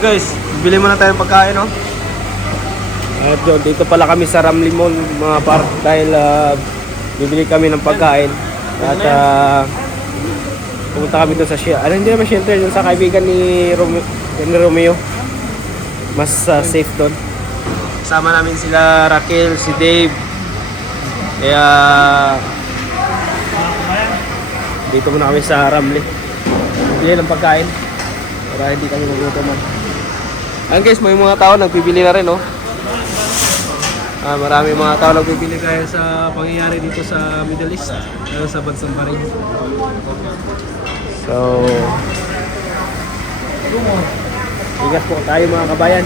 Guys, bili muna tayong pagkain, no? At yun, dito pala kami sa Ramlimon, mga par, dahil bibili kami ng pagkain. At pumunta kami doon sa hindi naman shelter, doon sa kaibigan ni Romeo. Mas safe doon. Kasama namin sila Raquel, si Dave. Kaya dito muna kami sa Ramli. Bili ng pagkain para hindi kami magutom. Ayan guys, may mga tao nagpipili na rin, no? Marami mga tao nagpipili kaya sa pangyayari dito sa Middle East, sa bansang Bahrain. So, ingat po tayo mga kabayan.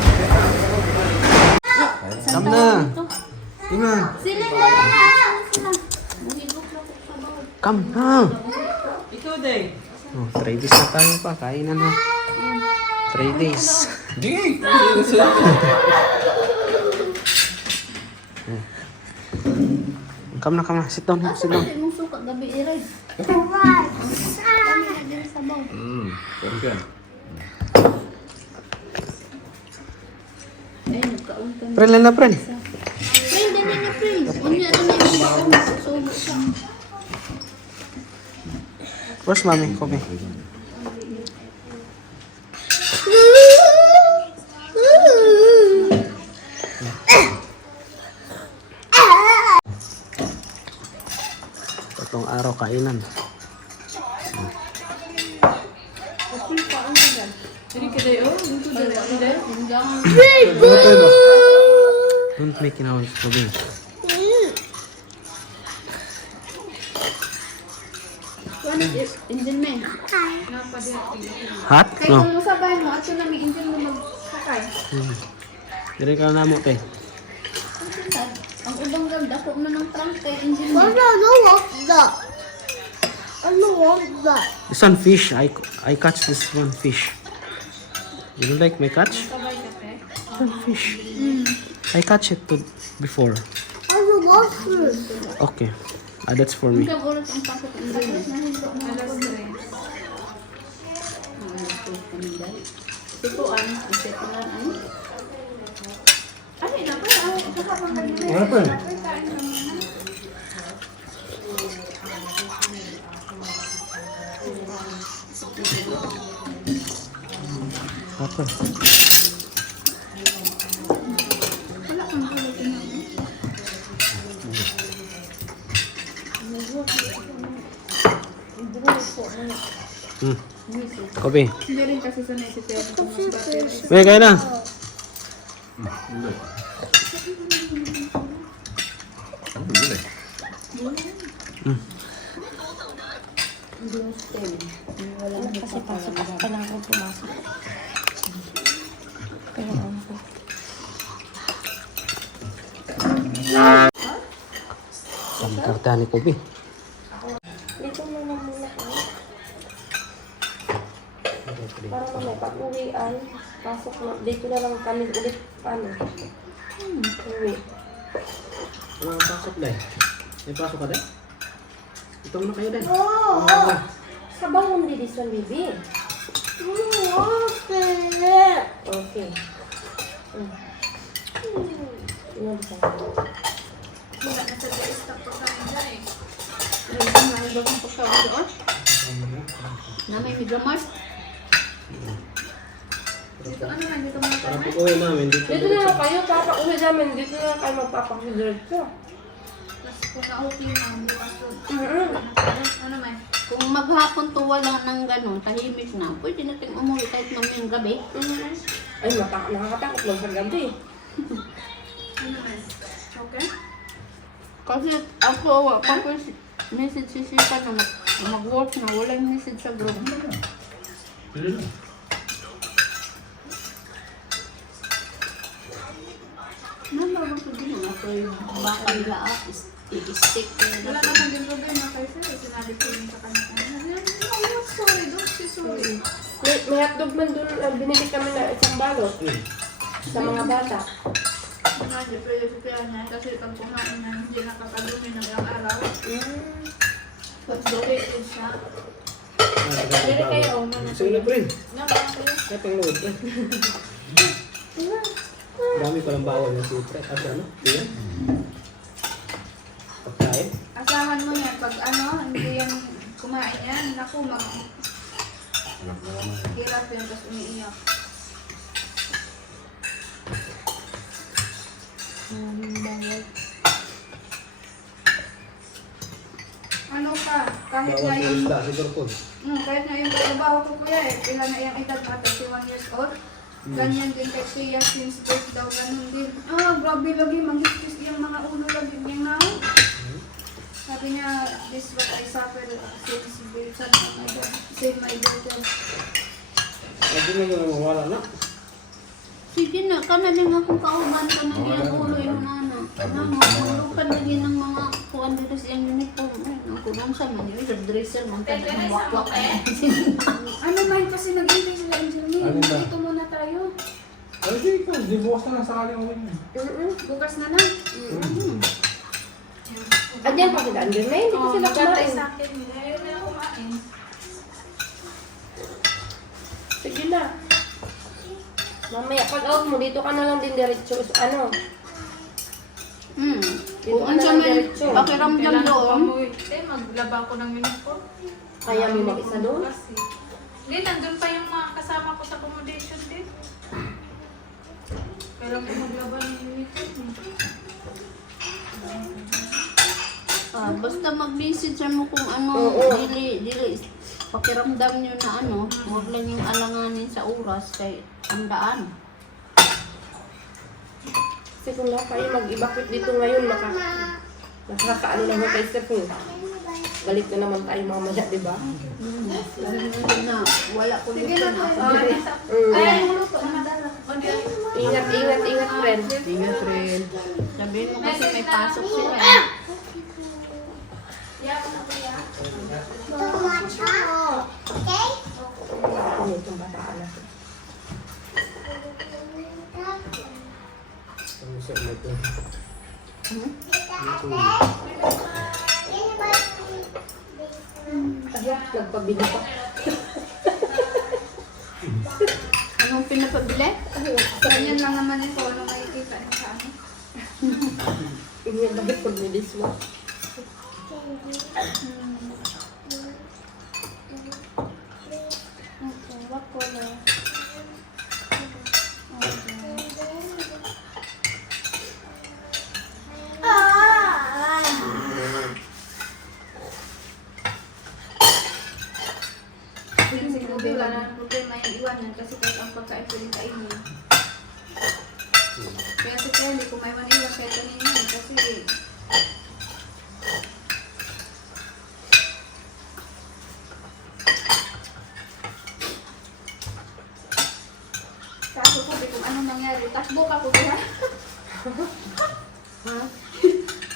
Come na! Come na! Come na! Ikaw day. 3 days na tayo pa, kain na. 3 days. Di! Come na, sit down, sit down. Mong suka gabi iray. Okay. Ay, nagkauntan. Friend lang na, friend. Friend, dali na friend. Unya na na yung baon. Susubo siya. Where's mommy? Kobe. Itong araw kainan. Don't make noise, Kobe. Engine man. Hot? Kaya No. kung sabay mo, ato na may engine mo magsakay. Dire ka na mo, te. Ang ubang ganda ko na ng trunk kay engine mo. This one fish. I catch this one fish. You don't like my catch? This one fish. I catch it before. Okay. That's for me. Hanggang oras ang pasok ng engine. Situan, ang situan ano? Ano na pa? Ano pa? Apa? Kopi. Hindi rin kasi sanay si Teo kung mas battery. May kaya na. Kasi pasok pa lang ako pumasok. Kaya ano po. Ang karta ni Kopi. Dito muna para may pag-uwian, pasok na, dito na lang kami ulit, uwi. Pasok dahil. May pasok ka dahil? Ito muna kayo dahil. Sabaw mo din this one, baby. Okay. Wala na sa stop pa kami dyan eh. Nandun na ang bagong pagkawa doon. Na may Megamart. Dito ano man, dito mga Para kamay. pag-uwi namin dito. Dito na lang kayo, para uwi namin, dito na lang kayo magpapakasidiretso. Mas kung na-okay na, bukas doon. Mm-hmm. Ano man? Kung maghapon to wala ng gano'n, tahimik na, pwede natin umuwi kahit mamayang gabi. Ay, nakakatakot lang sa gabi. Ano man? Okay? Kasi ako, pag message si Sika na mag-work na, walang message sa group. Nalaman ko din na ito yung baka nila i-stick. Wala naman din problema kay sir. Sinabi ko rin sa kanya. Oh, sorry, don't say sorry. May hotdog man doon, binili kami na isang balot. Sa mga bata. Hindi pwede si Piana kasi pag kumain na hindi nakakadumi ng ilang araw. Tapos doon siya. Dili kayo, oh, mana. Gusto ko rin. Naman kayo. Kaya pang load rin. Dami palang bawal ng sutra. At ano? Yan. Pagkain. Asahan mo yan. Pag ano, hindi yan kumain yan. Naku, hirap yan. Tapos umiiyak. Ano ka? Kahit Bawal na sa yung... isda, siguro po. Kahit na yung trabaho ko kuya eh. Ilan na yung edad na 31 years old. Ganyan din kay Kuya since birth daw. Ganun din. Grabe lagi. Manggis yung mga ulo lagi niya na. Sabi niya, this what I suffer since birth. Save my daughter. Hindi na yung mawala na. Sige na, kanalin akong kauban ka na niya ulo yung nana. Namo, ulo ka na din ng mga kuwan dito siyang uniform. Ay, naku, nang sa man yun, sa dresser, man ka na wakwak ka na. Ano man kasi nag-intay sila Angelina. Ano ba? Dito muna tayo. Ay, di ko. Di bukas na lang sakali ang uwi niya. Bukas na lang. Andiyan pa sila, Andrew. May hindi pa sila Magantay kumain. sa akin. Ayaw na kumain. Sige na. Mamaya, pag out mo, dito ka na lang din diretso. Ano? Kung ano sa may pakiramdam doon, Maglaba ko ng uniform. Kaya mo mag-isa doon? Kasi. Hindi, nandun pa yung mga kasama ko sa accommodation din. Kailangan ko maglaba ng uniform. basta mag-message mo kung ano, Oo. dili, pakiramdam nyo na ano, huwag lang yung alanganin sa oras, kay tandaan. Kasi kung na kayo mag-evacuate dito ngayon, nakakaano lang mo kay Steph eh. Galit na naman tayo mamaya, di ba? Na, wala ko dito na ako. Ay, yung luto na madala. Ingat, friend. Ingat rin. Sabihin mo kasi may pasok sila. Ano itong bataan na to? Ang isa na ito. Ayun, nagpabili pa. Anong pinapabili? Ganyan lang naman ito. Ano makikita niyo sa amin? Ingat bakit pag may diswa. What color? Siguro wala na ng problema yung iwanan kasi kahit ang pagkain pwede kainin. Kaya si Kaya hindi ko may maniwan kahit kanina kasi kaso sabi kung anong nangyari, takbo ka ko diha. Ha?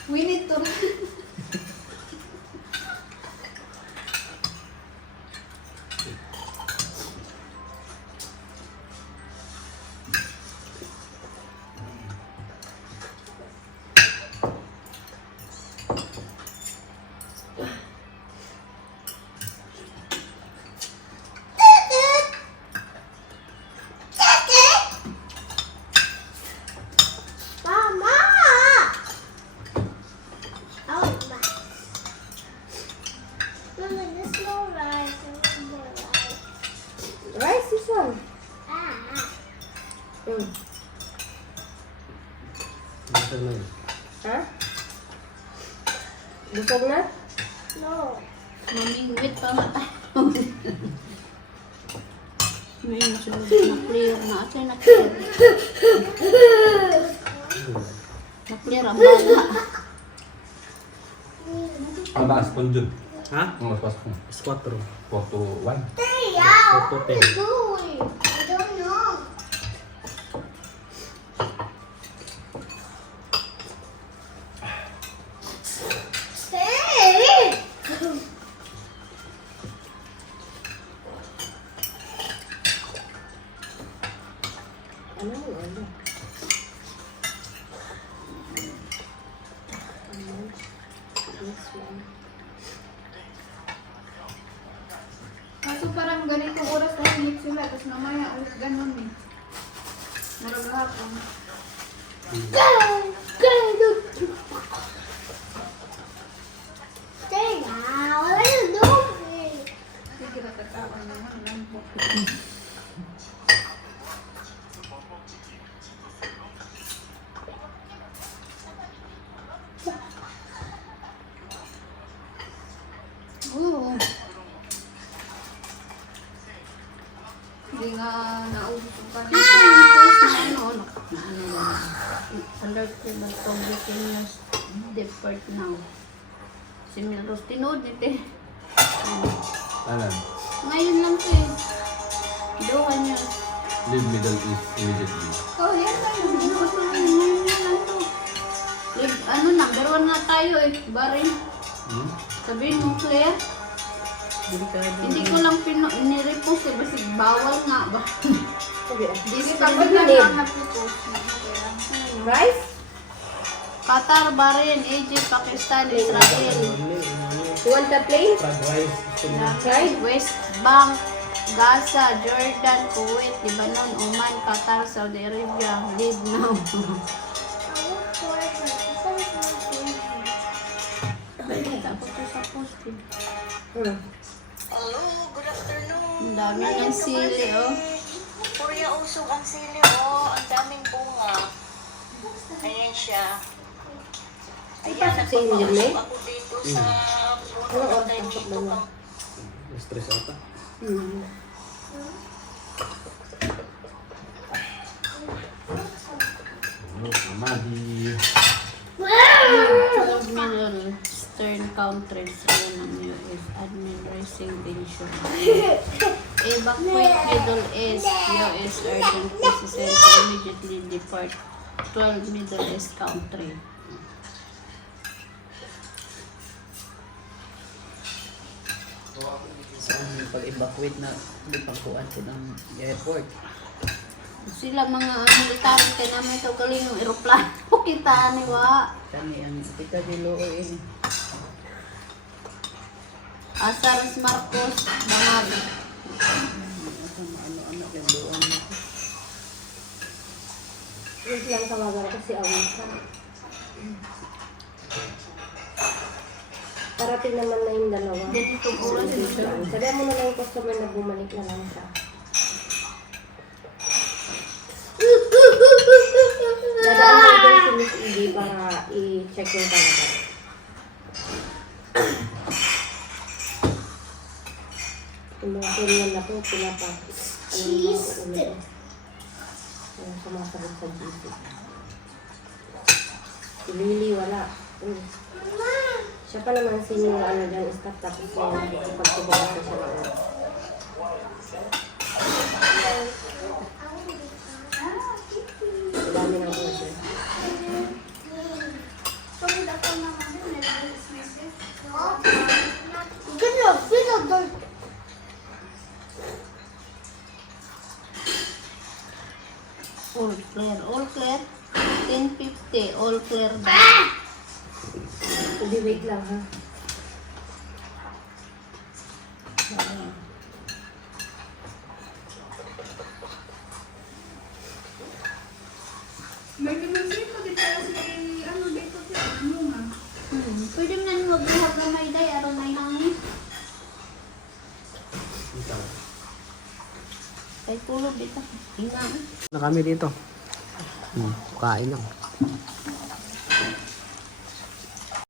We need to Rice this one. Ito na yun. Ha? Busog na? Mamingwit pa nga tayo. May masunod na clear na. Asa na clear? Na clear ang bala. Ang baas po dyan. Ha? Ang mas pasok mo. Squat room. 4 to 1. 4 to 10. Ano? Ano? This one. init sila, tapos mamaya ulit ganun eh. Naragahapon. Sige, natatawan naman. Lambok. Oo. Hindi nga naubos yung kanina. Tapos na ano, alert ko na continuous depart now. Si Melrose, tinood nito eh. Alan, Ngayon lang to eh. Doha niya. leave Middle East immediately. Oh, yan tayo. Ngayon lang to. Ano, number 1 na tayo eh. Barin. Hmm? Sabihin mo, Claire. Hindi ko lang nirepost eh. Basta bawal nga ba? Hindi This pa ko time, na lang napupost. Rice? Qatar, Bahrain, Egypt, Pakistan, Israel, You want the plain? Fried rice. Iraq, West Bank, Gaza, Jordan, Kuwait, Lebanon, Oman, Qatar, Saudi Arabia, lead now. Tapos to sa post eh. Hello, good afternoon. Ang dami ng sili oh. Korea usog ang sili, oh. Ang daming bunga. Ayan siya. Ayan, Sili yun, eh? nagpapausok ako dito sa Ano puno oras tayo ang dito. saklan mo? Stress ata. Amadi. 12 Middle Eastern countries ayan ang US admin raising tension. Evacuate Middle East, US urgent president to immediately depart 12 Middle East country. Pag-evacuate na hindi pagkuhan ko ng airport. Sila mga military kaya naman ito galing yung aeroplano kita ni wa. Kani ang kita dilo ini. Asaras Marcos, Bangag. Ano kay doon. Wait lang tawagan kasi awan ka. Parating naman na yung dalawa. Dito itong oras dito. Sabihan mo na lang yung customer na bumalik na lang siya. Dadaan mo doon si Miss Edie para i-check yung talaga. Yung mga premium na po, pinapa. Cheese! Yung sumasagot sa GC. Si Lily, wala. Siya pa naman senior ano dyan, staff tapos yung pagtubasa siya ng ano. Ang dami ng order. All clear. 10:50, all clear ba? Hindi, wait lang ha. May pinagsin ko dito kasi ano dito siya. Ano nga? Pwede mo na mag-ihag na may day, araw na yung kay pulo dito. Inga. Na kami dito. Kain lang.